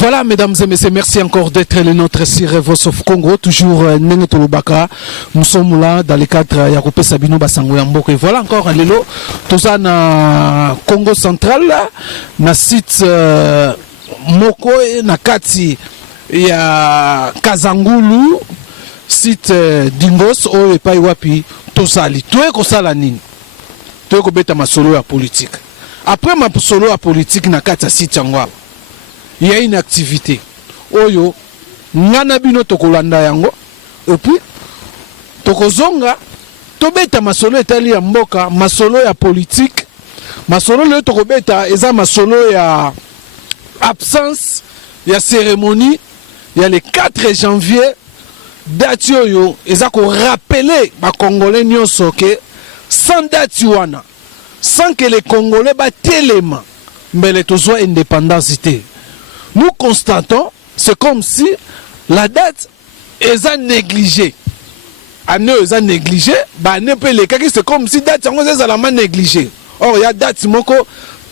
Voilà, mesdames et messieurs, merci encore d'être les nôtres sur Voice of Congo. Toujours Nene Tolobaka. Nous sommes là dans le cadre Yakope Sabino Basango Yamboko. Et voilà encore Lelo. Tout ça na Congo central, na site Moko et na Kati ya Kazangulu, site Dingos, o et Paiwapi, Tosali. Tout est comme ça la nini. Tout est comme ma solo à politique. Après ma solo à politique na Kati site Yangwa. Il y a une activité. Oyo, ngana bino tokolanda yango. Et puis, tokozonga, tobeta masolo etali ya mboka, masolo ya politique, masolo le tokobeta eza masolo ya absence, ya cérémonie, il y a le 4 janvier, date oyo, eza ko rappeler ba Congolais nyonso ke sans date wana, sans que les Congolais ba telema, mbele tozwa indépendance. Nous constatons, c'est comme si la date est négligée. Année est négligée, c'est comme si la date est négligée. Or, il y a une date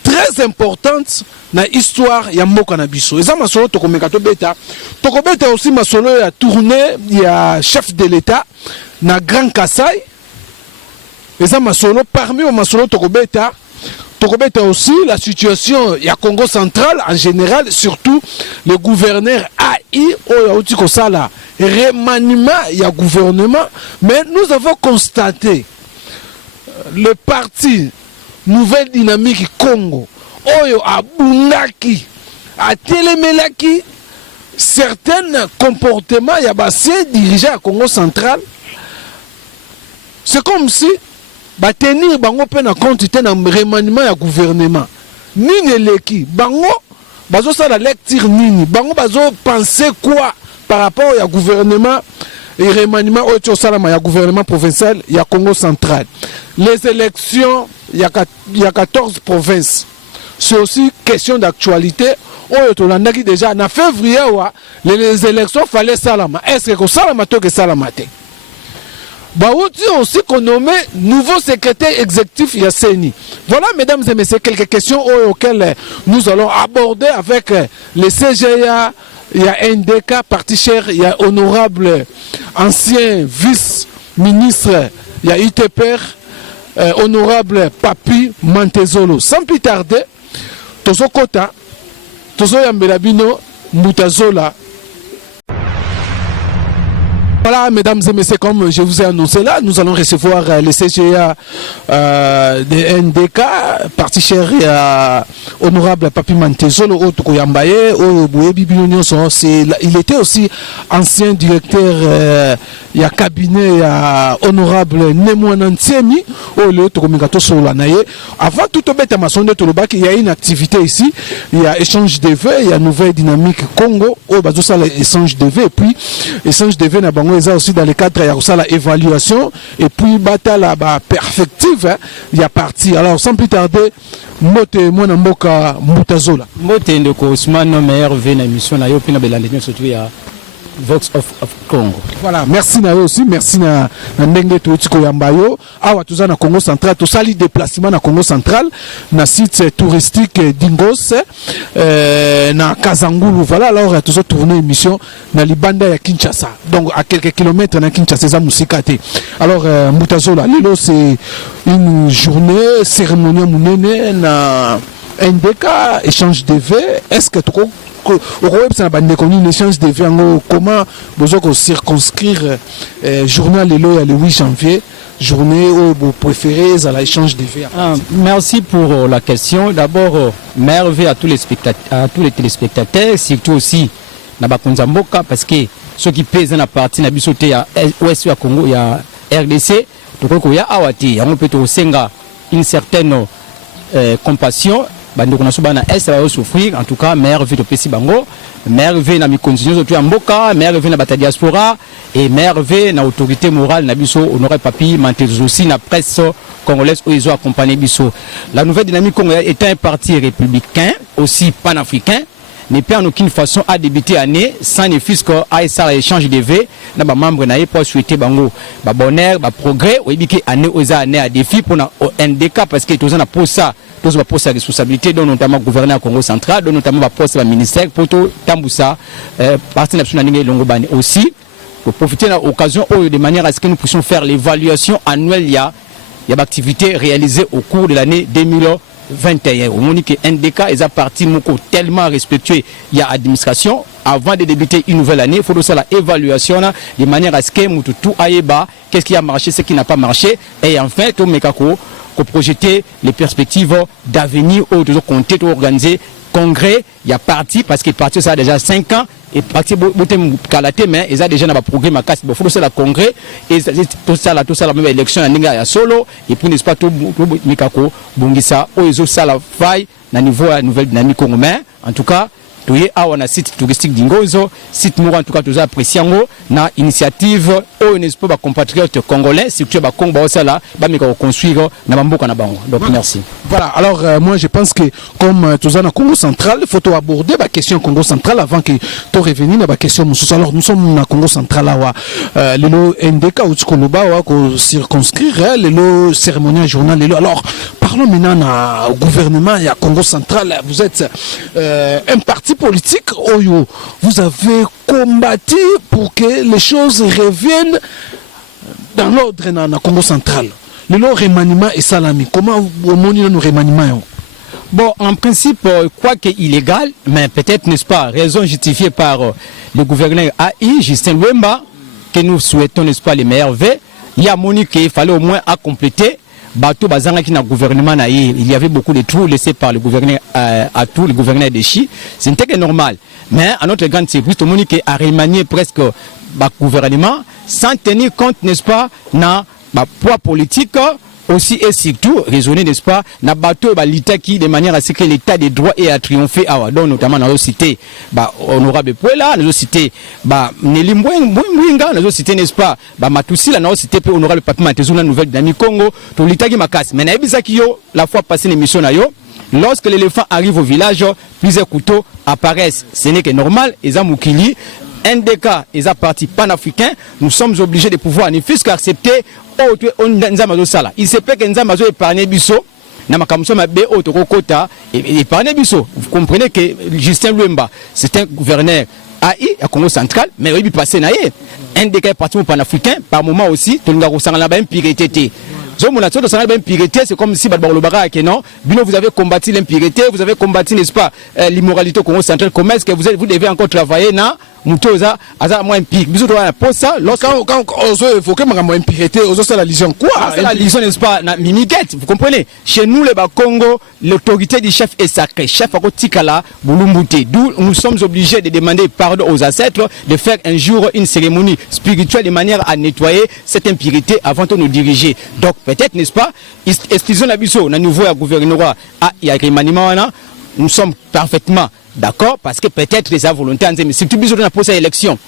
très importante dans l'histoire de Mboka na biso. Et ça, ma solo tokomeka tobeta. Tokobeta aussi ma solo ya tournée, il y a chef de l'État na Grand Kassai. Et ça, ma solo parmi ma solo tokobeta. Tokobeta aussi la situation il y a Congo central en général, surtout le gouverneur AI au Sala remaniement il y a gouvernement, mais nous avons constaté le parti Nouvelle Dynamique Congo oyo abundaki a telemelaki certains comportements il y a bassé dirigeants à Congo central. C'est comme si tenir bango pe na compte na remaniement ya gouvernement nini leki bango bazo sala lecture nini bango bazo penser quoi par rapport ya gouvernement et remaniement au salama ya gouvernement provincial ya Congo central. Les élections il y a 14 provinces, c'est aussi question d'actualité. Oyo tolandaki déjà na février les élections fallait salama, est-ce que salama to que salama te. Baouti aussi qu'on nommé nouveau secrétaire exécutif Yasseni. Voilà, mesdames et messieurs, quelques questions auxquelles nous allons aborder avec les CGA, il y a NDK, parti cher, il y a honorable ancien vice-ministre, il y a UTPR, honorable Papi Mantezolo. Sans plus tarder, Tozo Kota, Tozo Yambelabino, Moutazola. Voilà, mesdames et messieurs, comme je vous ai annoncé là, nous allons recevoir les CGA de NDK, parti cher honorable Papi Mantezolo, il était aussi ancien directeur il y a cabinet honorable Nemouana Ntiemi, avant tout au bête maçon de Toloba, il y a une activité ici, il y a échange de vœux, il y a nouvelle dynamique Congo, échange de vœux, et puis échange de vœux aussi dans le cadre de l'évaluation et puis bataille perfective, il y a parti. Alors sans plus tarder, Mote Mwana Mboka Moutazola. Mote Ndeko Ousmane meilleur vena émission na yo pina belandeni surtout ya Vox of Congo. Voilà, merci na aussi, merci na ndenge toutiko yambayo. Awa tuza na Congo central, to sali déplacement na Congo central, na site touristique Dingos, na Kazangulu. Voilà, alors tuzo tourner émission na Libanda ya Kinshasa. Donc à quelques kilomètres na Kinshasa za musikate. Alors Moutazola, lelo c'est une journée cérémoniale munene na NDK échange de vœux. Est-ce que trop une échange de vœux, comment vous circonscrire journal le 8 janvier, journée où vous préférez à l'échange de vœux? Merci pour la question. D'abord, merveille à tous les téléspectateurs, surtout aussi na bakonza mboka, parce que ceux qui pèsent dans la partie na bisoté à Ouest à Congo, il y a RDC, donc il y a Awati, on peut aussi une certaine compassion. Bando kuna soba na est va souffrir, en tout cas merveille de pesi bango, merveille na mi continuer surtout en mboka, merveille na bata diaspora et merveille na autorité morale na biso honoré Papi Mantezolo aussi na presse congolaise où ils ont accompagné biso. La nouvelle dynamique congolaise est un parti républicain aussi panafricain, n'est pas en aucune façon à débuter l'année sans ne fût-ce qu'à ça échange de vœux na ba membre na pour souhaiter bango ba bonheur, ba progrès ou bien année aux années à défi pour na NDK parce que tous on a pour ça tous va poste à responsabilité, dont notamment gouverneur Congo central, dont notamment va poste à ministère pour tout Tamboussa, parti national Longobani aussi, pour profiter de l'occasion de manière à ce que nous puissions faire l'évaluation annuelle. Il y a d'activités réalisées au cours de l'année 2021. Au moment que NDK est parti tellement respectueux, il y a administration. Avant de débuter une nouvelle année, il faut faire l'évaluation de manière à ce que nous tout aille bas, qu'est-ce qui a marché, ce qui n'a pas marché, et enfin, tout Mekako, projeter les perspectives d'avenir où nous compter organiser congrès. Il y a parti parce que parti ça a déjà 5 ans et parti Kalaté mais ils ont déjà un programme à casse. Il faut faire le congrès et tout ça la même élection à Ninga solo et puis n'est-ce pas tout Mikako Bungisa où ils ont ça la faille na niveau à nouvelle dynamique congolais. En tout cas tuye awa na site touristique d'Ingozo, site moko en tout cas tous apprécié na initiative au n'est-ce pas compatriotes congolais, surtout ba Congo ba sala ba meka construire na bamboka na bango. Donc merci. Voilà, alors moi je pense que comme tous en Congo central, il faut aborder la question Congo central avant que tu revenir na la question Moussous. Alors nous sommes na Congo central là lelo NDK ou Tskoloba wa ko circonscrire lelo cérémonie journal lelo. Alors parlons maintenant na gouvernement ya Congo central, vous êtes un parti politique, vous avez combattu pour que les choses reviennent dans l'ordre dans le Congo central. Le remaniement est salami. Comment vous montrez le remaniement? Bon, en principe, quoi que illégal, mais peut-être, n'est-ce pas, raison justifiée par le gouverneur AI, Justin Luemba, que nous souhaitons, n'est-ce pas, les meilleurs vœux. Il y a Monique qu'il fallait au moins à compléter. Bateau Bazanga qui n'a gouvernement il y avait beaucoup de trous laissés par le gouverneur à tout le gouverneur de Chi. C'était normal. Mais à notre grande surprise, tout le monde qui a remanié presque le gouvernement sans tenir compte, n'est-ce pas, na poids politique aussi et surtout raisonner, n'est-ce pas, na bateau l'État qui de manière à ce que l'état des droits ait à triompher donc notamment dans nos cités honorable Pouela, dans nos cités Nelly Mwinga, dans nos cités, n'est-ce pas, Matoussi dans nos cités honorable Papi Matezo na nouvelle dynamique Congo tout l'État qui macasse mais na ebisa ki yo la fois passée l'émission na yo lorsque l'éléphant arrive au village plusieurs couteaux apparaissent, ce n'est que normal. Et Moukili NDK et sa parti panafricain, nous sommes obligés de pouvoir ne fût-ce qu'accepter il se peut que Nzamazo épargne Bisso, épargne Bisso. Vous comprenez que Justin Luemba, c'est un gouverneur AI à Congo central, mais il est passé naïe. NDK est parti panafricain, par moment aussi, tout le monde a une impureté. C'est comme si vous avez combattu l'impureté, vous avez combattu, n'est-ce pas, l'immoralité au Congo central. Comment est-ce que vous devez encore travailler là? Mutoza aza moins empirique. Bisous doit pour ça lorsqu'on faut que ma impurité aux autres la liaison quoi c'est la liaison n'est-ce pas na mimiguette vous comprenez chez nous les Congo l'autorité du chef est sacrée chef à Kotikala Bulumbuté d'où nous sommes obligés de demander pardon aux ancêtres de faire un jour une cérémonie spirituelle de manière à nettoyer cette impureté avant de nous diriger donc peut-être n'est-ce pas exclusion d'abisso na nouveau gouvernement à y a remaniement nous sommes parfaitement d'accord, parce que peut-être les volontés, mais c'est tout besoin de poser l'élection.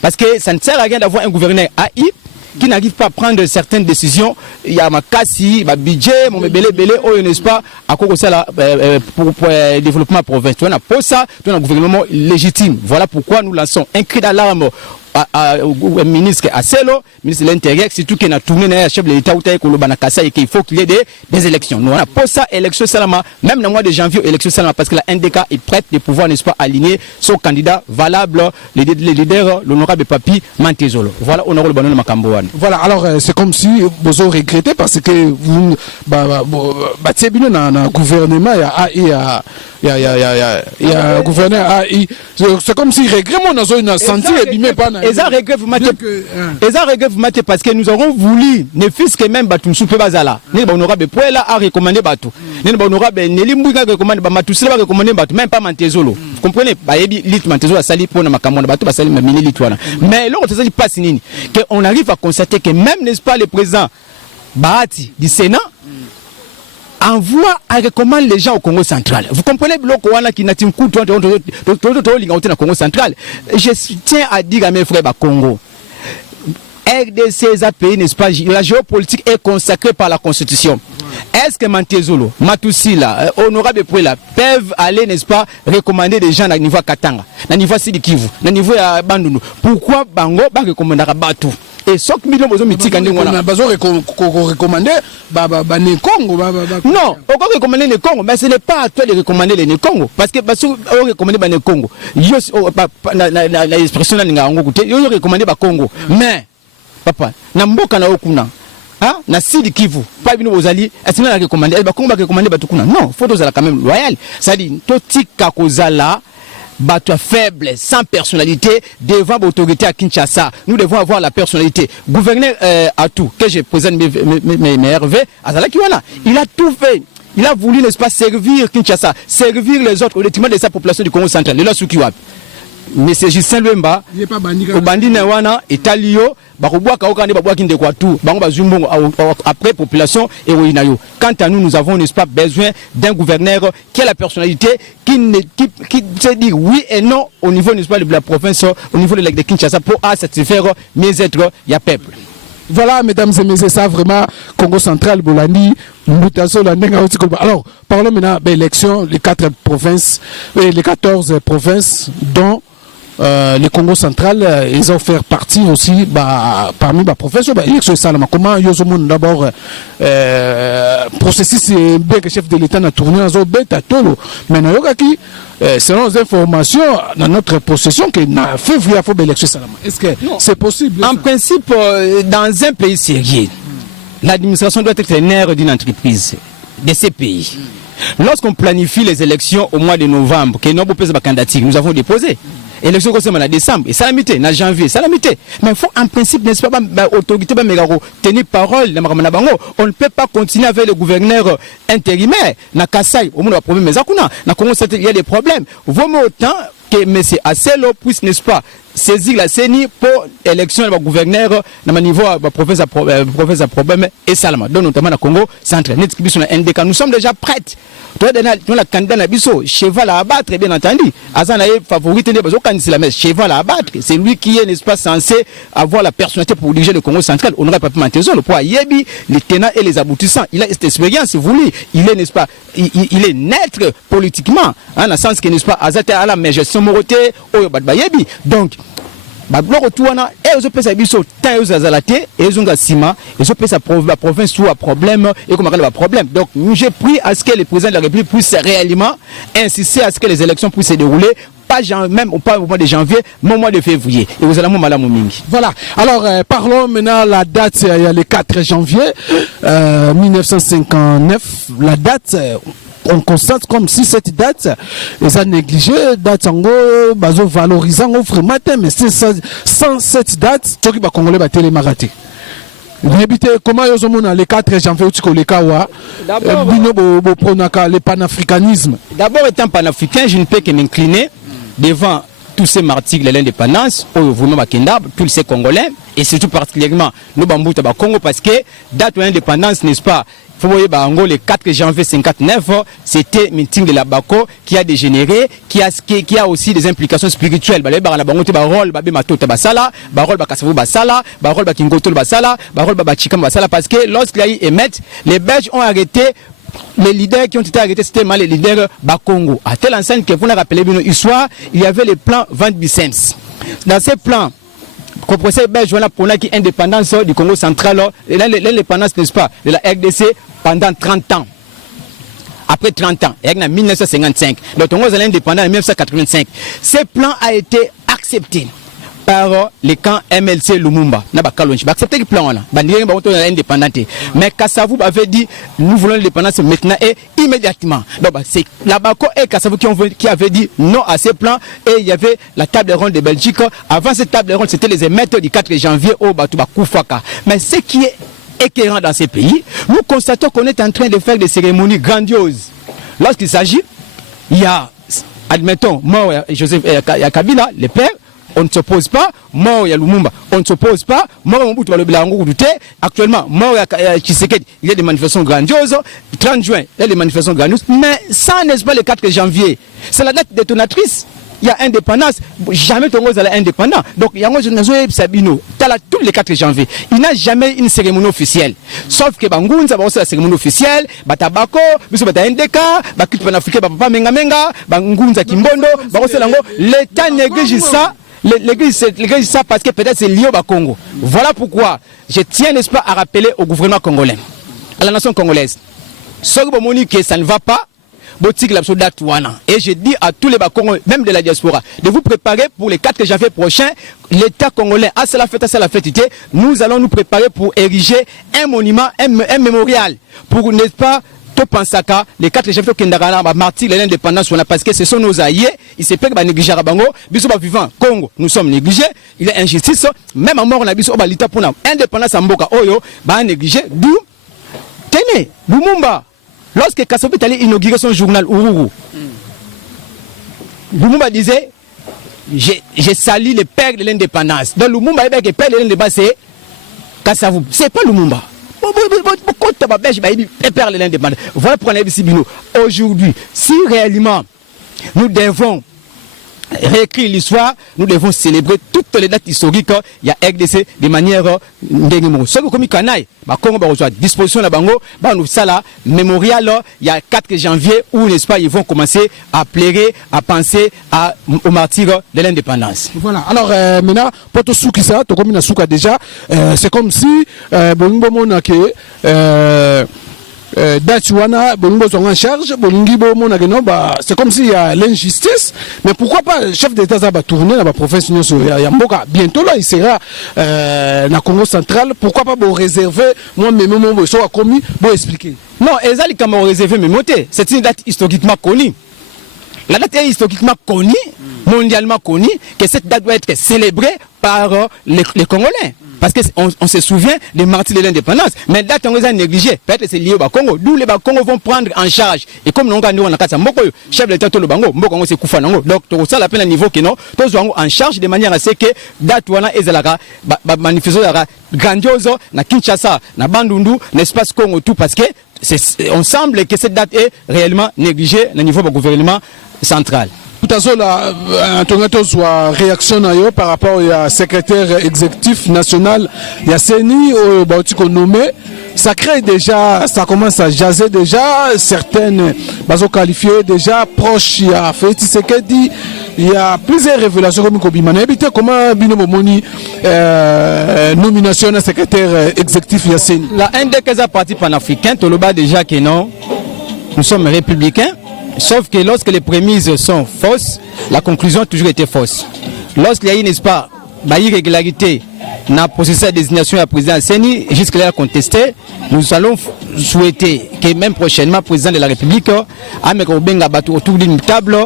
Parce que ça ne sert à rien d'avoir un gouverneur AI qui n'arrive pas à prendre certaines décisions. Il y a ma cassi, ma budget, mon belé, n'est-ce pas, à cause de ça, pour le développement provincial. On a pour ça, un gouvernement légitime. Voilà pourquoi nous lançons un cri d'alarme au ministre Asselo, ministre de l'Intérieur, surtout qu'il a tourné dans la chef de l'État et qu'il faut qu'il y ait des élections. Nous on a pour ça élection Salama, même dans le mois de janvier, élection Salama, parce que la NDK est prête de pouvoir, n'est-ce pas, aligner son candidat valable, le leader, l'honorable Papi Mantezolo. Voilà, honorable Banon Makambouane. Voilà, alors c'est comme si vous regrettez parce que vous, dans gouvernement, il y a un gouverneur AI, c'est comme si regrettement nous avons senti et bien pas. Et ça regrette vous matez parce que nous aurons voulu ne fût-ce que même Batumsou peut bazala. Né honorable Pouela a recommandé Batu. Né honorable Nelly Mwinga a recommandé Matoussi a recommandé Batu même pas Mantezolo. Vous comprenez? Ba yebi lit Mantezolo a sali pour na makamona Batu ba sali ma mini litwana. Mais là on se dit pas sinini que on arrive à constater que même n'est-ce pas le président Bahati du Sénat envoie à recommander les gens au Congo central. Vous comprenez le Kowana qui n'a pas de Congo central. Je tiens à dire à mes frères à Congo. RDC pays, n'est-ce pas, la géopolitique est consacrée par la Constitution. Est-ce que Mantezolo, Matoussi, honorable Pouela peuvent aller, n'est-ce pas, recommander des gens à niveau Katanga, à niveau Sidi Kivu, à niveau Bandundu? Pourquoi Bango va recommander à Batu? et sok millions bozo mitika ndengona bazo recommander ba ne Congo non on recommander les Congo mais ce n'est pas à toi de recommander les Congo parce que baso on recommander ba ne Congo yo la expression na nga ngo kute yo recommander ba Congo mais papa na mboka na okuna ah na Sud Kivu pas bino bozali asina la recommander ba Congo ba recommander ba tukuna non faut aux quand même loyal ça dit totika kozala bateau faible, sans personnalité, devant l'autorité à Kinshasa. Nous devons avoir la personnalité. Gouverneur à tout, que je présente mes Hervé, il a tout fait. Il a voulu, n'est-ce pas, servir Kinshasa, servir les autres au détriment de sa population du Congo central. Le Lasukiwab. Mais c'est Justin Lemba, au bandit Nawana, Italio, Baroboa Kaokane, Baboa Kindekwatu, Bango Zumbongo, après population et Roinayo. Quant à nous, nous avons, n'est-ce pas, besoin d'un gouverneur qui a la personnalité, qui sait dire oui et non au niveau, n'est-ce pas, de la province, au niveau de Kinshasa, pour satisfaire mieux être, il y a peuple. Voilà, mesdames et messieurs, ça vraiment, Congo central, Bolani, Mbutaso, la Nenga. Alors, parlons maintenant de l'élection, les 14 provinces, dont le Congo central, ils ont fait partie aussi parmi les provinces. Comment ils ont d'abord processus bien que chef de l'État n'a tourné en zone bête à Tolo. Mais selon les informations dans notre possession, qu'il a fait l'élection. Est-ce que c'est possible? En principe, dans un pays sérieux, l'administration doit être nerf d'une entreprise de ces pays. Lorsqu'on planifie les élections au mois de novembre, que nous avons déposé. Élection comme en décembre, et salamité, en janvier, salamité. Mais il faut en principe, n'est-ce pas, autorité, tenir parole, on ne peut pas continuer avec le gouverneur intérimaire, na Kassai, au moins, problème, mais il y a des problèmes. Vaut mieux autant que M. Asselo puisse, n'est-ce pas, saisir la CENI pour l'élection du gouverneur dans le niveau de la province à problème et Salama, donc notamment dans le Congo central. Nous sommes déjà prêts. Nous la candidat Nabiso, cheval à abattre, bien entendu. Azana est favorite, cheval à abattre. C'est lui qui est, n'est-ce pas, censé avoir la personnalité pour diriger le Congo central. On n'aurait pas pu mentir. Le poids Yebi, les tenants et les aboutissants. Il a cette expérience, si vous voulez. Il est, n'est-ce pas, il est net politiquement. Dans le sens que, n'est-ce pas, Azata à la gestion Moroté, Oyobadba Yebi. Donc, et ils ont fait biso tant ils ont zalaté et ils ont sima ils ont fait la province sous un problème et comme un problème. Donc j'ai pris à ce que le président de la République puisse réellement insister à ce que les élections puissent se dérouler même pas au mois de janvier mais au mois de février et vous allez voilà. Alors parlons maintenant la date. Il y a le 4 janvier 1959 la date. On constate comme si cette date les a négligé, date en gros, bazo valorisant vraiment, mais c'est sans cette date, tout qui va congolais va télémarater. Comment ils ont le 4 janvier au Lekawa, le panafricanisme. D'abord, étant panafricain, je ne peux que m'incliner devant tous ces martyrs de l'indépendance, tous ces Congolais, et surtout particulièrement nous Bambouta Congo, parce que date de l'indépendance, n'est-ce pas? Le 4 janvier 59, c'était le meeting de la Bako qui a dégénéré, qui a aussi des implications spirituelles. Parce que lorsqu'il y a eu émettre, les Belges ont arrêté. Les leaders qui ont été arrêtés, c'était les leaders Bakongo. À telle enseigne que vous nous rappelez bien l'histoire, il y avait les plans Van Bissens. Dans ces plans, le procès belge pour l'indépendance du Congo central, l'indépendance, n'est-ce pas, de la RDC pendant 30 ans. Après 30 ans, en 1955, le Congo est indépendant en 1985. Ce plan a été accepté par les camps MLC Lumumba. N'a pas accepté le plan là. Mais Kassavou avait dit nous voulons l'indépendance maintenant et immédiatement. Donc c'est la Bako et Kassavou qui avait dit non à ces plans et il y avait la table ronde de Belgique. Avant cette table ronde, c'était les émetteurs du 4 janvier au Batouba Koufaka. Mais ce qui est écœurant dans ces pays, nous constatons qu'on est en train de faire des cérémonies grandioses. Lorsqu'il s'agit, il y a, admettons, mort Joseph Kabila, le père. On ne s'oppose pas, mort ya Lumumba, on ne s'oppose pas, mort Mobutu Balobela Douté, actuellement, mort ya Tshisekedi, il y a des manifestations grandioses, 30 juin, il y a des manifestations grandioses, mais ça n'est pas le 4 janvier, c'est la date détonatrice. Il y a indépendance, jamais Tongo est indépendant. Donc, il y a Sabino, tous les 4 janvier. Il n'a jamais une cérémonie officielle. Sauf que Bangounza va aussi la cérémonie officielle, Batabako, Bata NDK, Bakut Panafrique, Papa Menga Menga, Bangounza Kimbondo, l'État néglige ça. l'église ça parce que peut-être c'est lié au Congo. Voilà pourquoi je tiens, n'est-ce pas, à rappeler au gouvernement congolais, à la nation congolaise, que ça ne va pas. Et je dis à tous les Congolais, même de la diaspora, de vous préparer pour les 4 janvier prochain. L'État congolais a la fête, nous allons nous préparer pour ériger un monument, un mémorial, pour, n'est-ce pas, Topansaka, les 4 janvier qui ont martyr de l'indépendance, parce que ce sont nos alliés, il se peut que négliger Bango, bisous vivant, Congo, nous sommes négligés, il est injustice, même à mort on a bisous l'État pour l'indépendance en Mboka, Oyo, négligé, d'où, tenez, Lumumba. Lorsque Kassobe est allé inaugurer son journal Ururu, Lumumba disait j'ai sali les pères de l'indépendance. Donc Lumumba est le père de l'indépendance, c'est Kassavou. C'est pas Lumumba. Voilà pour l'indépendance. Aujourd'hui, si réellement nous devons réécrire l'histoire, nous devons célébrer toutes les dates historiques. Il y a RDC de manière ndengimo. Ce que comme Kanaï, Congo va reçoit disposition la bango, nous ça là mémorial. Il y a 4 janvier où, n'est-ce pas, ils vont commencer à plairer, à penser au martyr de l'indépendance. Voilà. Alors maintenant, pour tout souki ça, tout comme souka déjà, c'est comme si bongo monake Dachuana, Bongo sont en charge, c'est comme s'il y a l'injustice, mais pourquoi pas le chef d'État va tourner dans la province Yamboka. Bientôt là, il sera dans le Congo central, pourquoi pas réserver, moi-même, soit commis, pour expliquer. Non, Ezali Kama réservé, mais c'est une date historiquement connue. La date est historiquement connue, mondialement connue, que cette date doit être célébrée par les Congolais. Parce qu'on se souvient des martyrs de l'indépendance. Mais date on les a négligés. Peut-être c'est lié au Congo. D'où les Congos vont prendre en charge. Et comme nous avons dit, chef de l'État de Bango, Mboko c'est Koufanango. Donc, tout ça, la peine à niveau que non, tous en charge de manière à ce que date wana ezalaka manifestation grandiose na Kinshasa, na Bandundu, l'espace Congo tout parce que on semble que cette date est réellement négligée au niveau du gouvernement central. Tout à l'heure, soit réaction par rapport au secrétaire exécutif national Yasseni au nommé. Ça crée déjà, ça commence à jaser déjà, certaines sont qualifiées déjà proches. Il y a Félix Tshisekedi, il y a plusieurs révélations comme Kobimana. Comment Bino Momoni nomination d'un secrétaire exécutif Yasseni. La NDK parti panafricain, Toloba déjà que non, nous sommes républicains. Sauf que lorsque les prémices sont fausses, la conclusion a toujours été fausse. Lorsqu'il y a eu, n'est-ce pas, irrégularité dans le processus de désignation du président Seni, jusque-là contesté, nous allons souhaiter que même prochainement, le président de la République a mis autour d'une table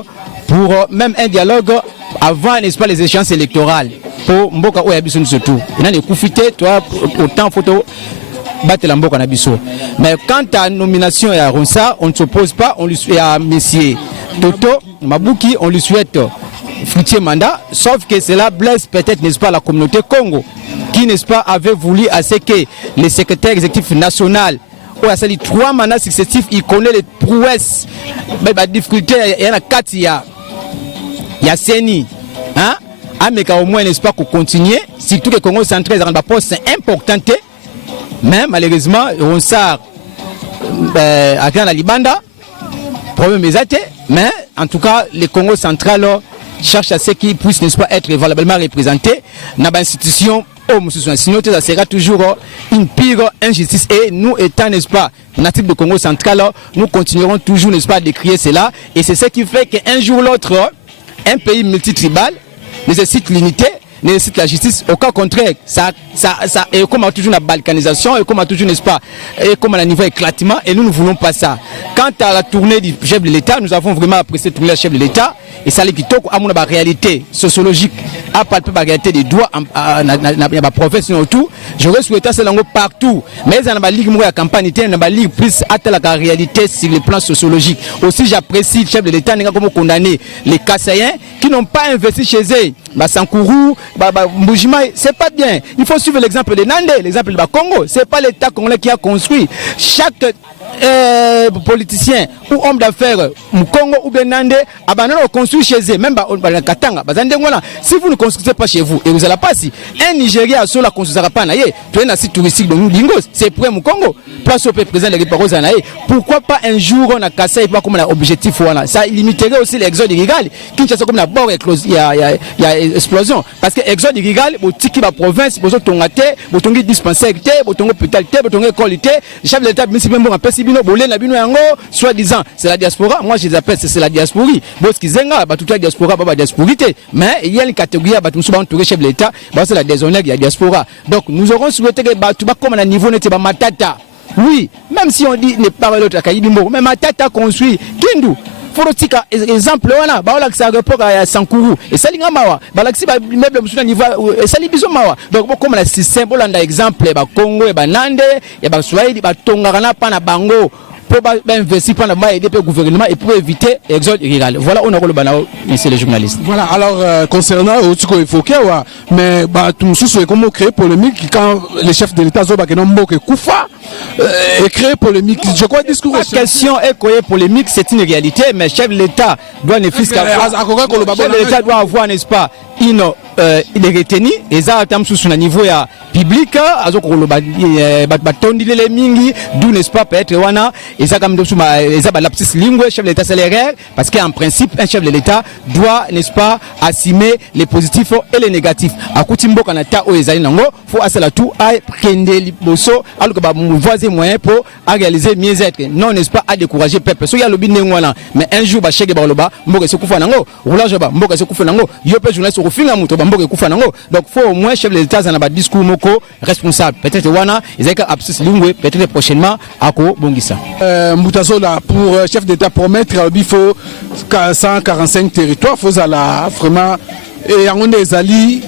pour même un dialogue avant, n'est-ce pas, les échéances électorales. Pour Mboka Oyabisun surtout. Il y a des coups fités, toi, autant photo. Mais quant à la nomination et à Ronsa, on ne s'oppose pas, on lui souhaite à Messier Toto Mabouki, on lui souhaite fruitier mandat, sauf que cela blesse peut-être, n'est-ce pas, la communauté Congo, qui, n'est-ce pas, avait voulu à ce que les secrétaires exécutifs nationaux, ou à ces 3 mandats successifs, il connaît les prouesses, mais la difficulté, il y en a 4, il y a Seni, hein, mais au moins, n'est-ce pas, qu'on continue, surtout que le Congo central, c'est un poste important. Mais malheureusement, on sort à la Libanda, problème exact, mais en tout cas, le Congo central cherche à ce qu'il puisse, n'est-ce pas, être valablement représenté dans l'institution. Sinon, ça sera toujours une pire injustice. Et nous, étant, n'est-ce pas, natifs du Congo central, nous continuerons toujours, n'est-ce pas, à décrier cela. Et c'est ce qui fait qu'un jour ou l'autre, un pays multitribal nécessite l'unité, nécessite la justice. Au cas contraire, ça et comme a toujours la balkanisation, et comme a toujours, n'est-ce pas, et comme à un niveau éclatement, et nous ne voulons pas ça. Quant à la tournée du chef de l'État, nous avons vraiment apprécié la tournée du chef de l'État, et ça qui toque à mon réalité sociologique, à palper la réalité des droits à la province autour. J'aurais souhaité ça partout, mais dans la ligue la campagne, dans la ligue plus à la réalité sur le plan sociologique. Aussi, j'apprécie le chef de l'État, comme condamné les Kassaïens qui n'ont pas investi chez eux. Sankourou, Mboujima, c'est pas bien. Il faut suivre l'exemple de Nandé, l'exemple de Congo. C'est pas l'État congolais qui a construit. Chaque politicien ou homme d'affaires Congo ou Benande abandonne au construire chez eux même Katanga si vous ne construisez pas chez vous et vous allez pas si un Nigérien sur la construira pas naie tu es un site touristique de Lingos c'est pour mu Congo place au président de Riparosa naie pourquoi pas un jour on a cassé pas comme l'objectif voilà ça limiterait aussi l'exode illégal qui ça comme la bord il y a explosion parce que exode illégal botiki ba province bozo tongate botongi dispensaire botongo hôpital botongo école le chef de l'état municipal bon apesi bino bolé na bino yango soit disant c'est la diaspora moi je les appelle c'est la diaspora parce qu'ils zenga ba toute la diaspora ba diasporité mais il y a une catégorie ba tout souvent entouré chef de l'état c'est la déshonneur il y a diaspora donc nous aurons souhaité que ba tout ba comme à niveau n'était pas matata oui même si on dit ne pas l'autre Kaidimbo mais matata construit Kindu Forotika exemple wana ba ola kisa rapport ya Sankuru et salinga mawa ba laksi ba meuble musuna niveau et sali biso mawa donc comme la système bolanda exemple ba Congo et ba Nande et ba Swahili ba tongaka na pa na bango pour investir pour aider le gouvernement et pour éviter l'exode illégal. Voilà, on a le banao, messieurs les journalistes. Voilà, alors concernant ce qu'il faut faire, mais tout ce qui est créé polémique quand les chefs de l'État Zoba Kenombo Koufa est créé polémique. Je crois que discours. La question est créée polémique, c'est une réalité, mais le chef de l'État doit ne fiscaliser. Le chef de l'État doit avoir, n'est-ce pas, il est retenu et ça attend sous un niveau public les mingi d'où n'est-ce pas peut-être wana et ça comme ça lapsus lingue chef de l'État c'est l'erreur parce qu'en principe un chef de l'État doit n'est-ce pas assumer les positifs et les négatifs à kutimbo kanata o ezali nango faut asala tout à prendre liboso alors que ba voisin moyen pour réaliser mieux être non n'est-ce pas à décourager peuple so ya lobi ngwana mais un jour ba chege ba loba mboka se kufa nango roulage ba mboka se kufa nango yo pe journaliste ko finga muto mboka kufa nango donc faut au moins chef de l'État ça na ba discours moko responsable peut-être wana ezaka absence lingwe peut-être prochainement ako bongisa Moutazola pour chef d'État promettre il faut 145 territoires faut la vraiment et on des alliés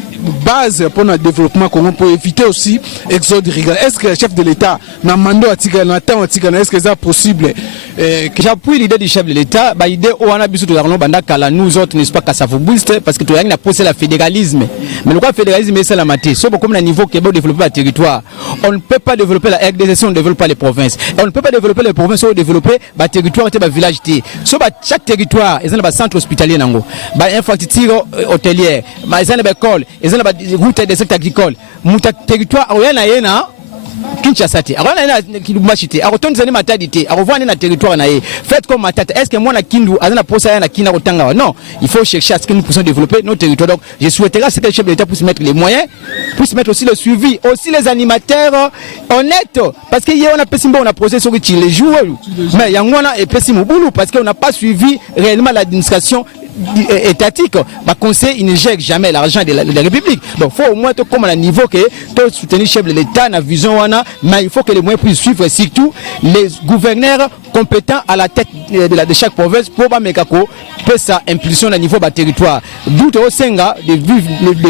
base pour le développement comment pour éviter aussi exode illégal. Est-ce que le chef de l'État n'a mandé à Tigana est-ce que c'est possible? J'appuie l'idée du chef de l'État, bah idée où on a besoin de l'argent banda kala nous autres n'est-ce pas qu'à ça vous booster parce que tu as posé le fédéralisme. Mais le fédéralisme c'est la matière. Sauf comme le niveau qui est développer le territoire. On ne peut pas développer la RDC si on ne développe pas les provinces. Et on ne peut pas développer les provinces si on développer le territoire et le village. Sauf chaque territoire, ils ont un centre hospitalier nango, bah infrastructure hôtelière, bah ils ont une école, ils ont une route des secteurs agricoles. Mon territoire, rien Kinshasa te arona na kilumashite arotonza ne matadité arovana na territoire na ye faites comme matata est-ce que moi na kindu azana posa na kina rotanga non il faut chercher à ce que nous puissions développer nos territoires donc je souhaiterais que le chef de l'État puisse mettre les moyens puisse mettre aussi le suivi aussi les animateurs honnêtes parce que hier on a pessimbo on a posé sur les jours mais yangwana et pessimo boulou parce qu'on n'a pas suivi réellement l'administration étatique, bah conseil il ne gère jamais l'argent de la République. Donc faut au moins comme à un niveau que tout soutenir le chef de l'État na vision wana, mais il faut que les moyens puissent suivre surtout les gouverneurs compétents à la tête de chaque province pour pas mettre sa impulsion à niveau de territoire. D'où au Senga de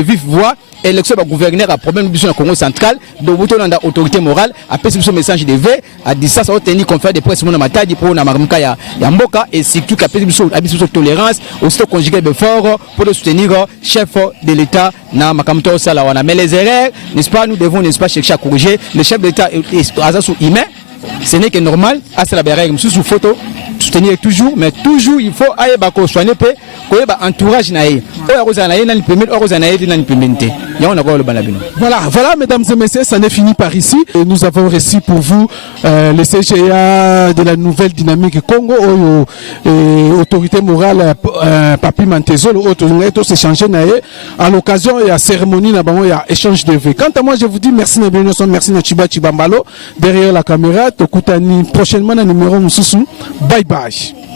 vive voix élection de gouverneur à problème du Congo central donc vous avez autorité morale après ce message de V à distance ça tenir conférence de presse mon matadi pour na makamka ya mboka et surtout qu'après biso tolérance aussi conjuguer de fort pour soutenir chef de l'État na makamto sala wana mais les erreurs n'est-ce pas nous devons n'est-ce pas chercher à corriger le chef de l'État est sous humain ce n'est que normal à la barrière sous photo soutenir toujours mais toujours il faut aller bako soigner peu ko ba entourage na ye o roza na ye na permettre o roza na ye na permettre ya on a le balabino. Voilà mesdames et messieurs ça n'est fini par ici et nous avons reçu pour vous le CGA de la nouvelle dynamique Congo autorité morale Papi Mantezo autorité s'échanger na ye à l'occasion et à cérémonie na bango ya échange de vues. Quant à moi je vous dis merci na bien merci na Chibambalo derrière la caméra tokutani prochainement na numéro mususu bye bye.